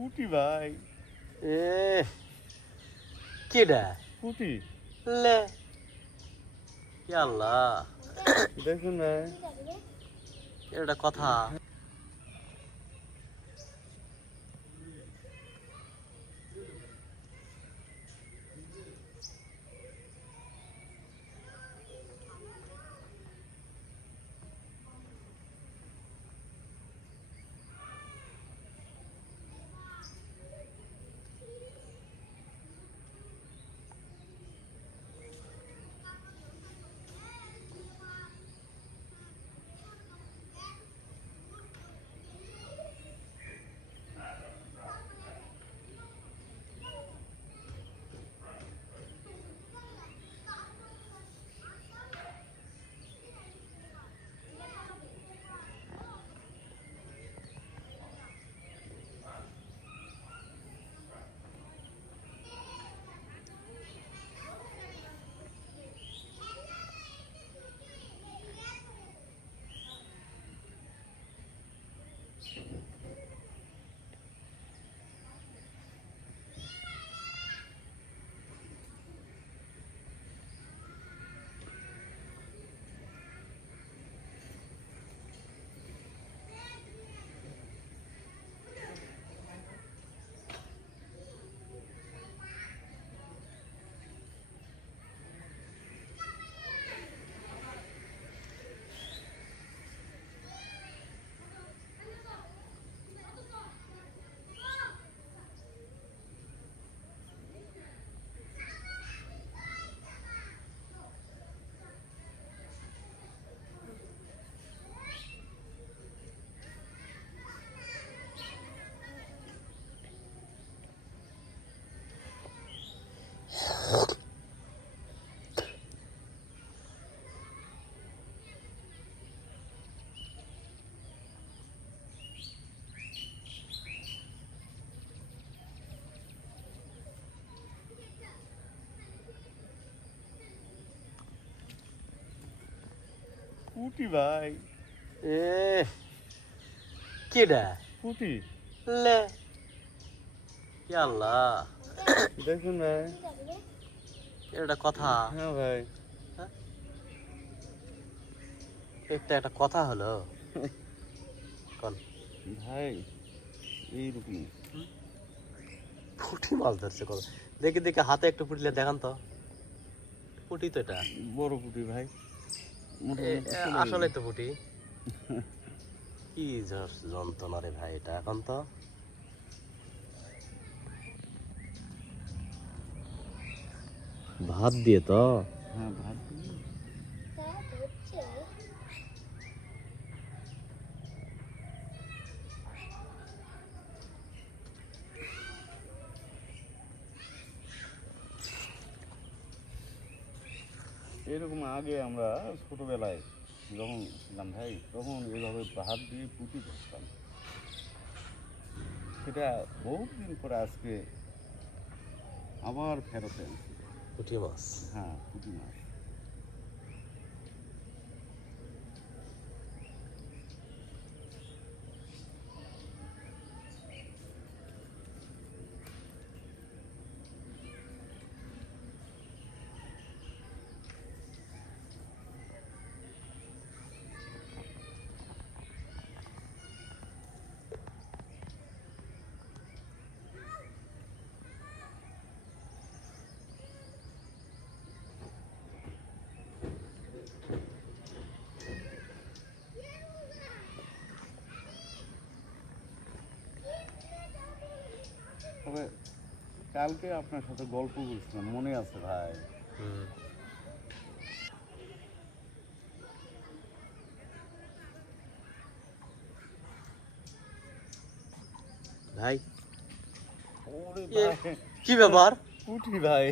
পুটি ভাই। এ কেডা পুটি লে আল্লাহ দেখুন ভাই। এটা কথা। পুটি ভাই। এ কেডা পুটি লে আল্লাহ দেখুন ভাই। এটা কথা। হ্যাঁ ভাই। একটা কথা হলো কোন ভাই এইরকম পুঁটি মাছ ধরছে কত। দেখি দেখি হাতে একটু পুটিলে দেখান তো। পুঁটি তো এটা বড় পুটি ভাই। আসলে তো পুঁটি। কি যন্ত্রণা রে ভাই এটা এখন তো। ভাত দিয়ে তো হ্যাঁ ভাত এরকম আগে আমরা ছোটবেলায় যখন ছিলাম ভাই তখন এভাবে ভাত দিয়ে পুঁটি ধরতাম। সেটা বহুত দিন পরে আজকে আবার ফেরত আনছি। পুঁটি মাছ। হ্যাঁ পুঁটি মাছ। তবে কালকে আপনার সাথে গল্প করছিলাম মনে আছে ভাই? ভাই ওরে ভাই কি ব্যাপার? পুঁটি ভাই।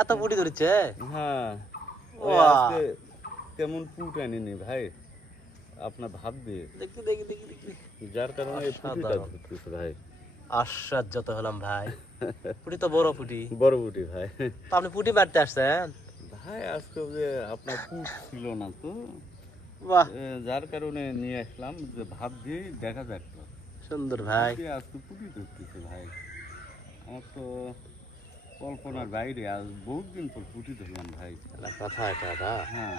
এত পুঁটি ধরেছে? হ্যাঁ ওই ওয়া আজকে তেমন পুঁট আনিনি ভাই আপনার ভাত দিয়ে, দেখি দেখি দেখি দেখি। যার কারণে এই পুঁটিটা ধরতেছে ভাই। আশ্চর্য তো হলাম ভাই। পুঁটি তো বড় পুঁটি। বড় পুঁটি ভাই। তো আপনি পুঁটি মারতে আসছেন? ভাই আজকে যে আপনার পুঁট ছিল না তো, বাহ যার কারণে নিয়ে আসলাম যে ভাত দিয়ে দেখা যাক তো। সুন্দর ভাই। আজ তো পুটি ধরতেছে ভাই, আমার তো কল্পনার বাইরে, আজ বহুত দিন পর পুটি ধরলাম ভাই। কথা এটা, হ্যাঁ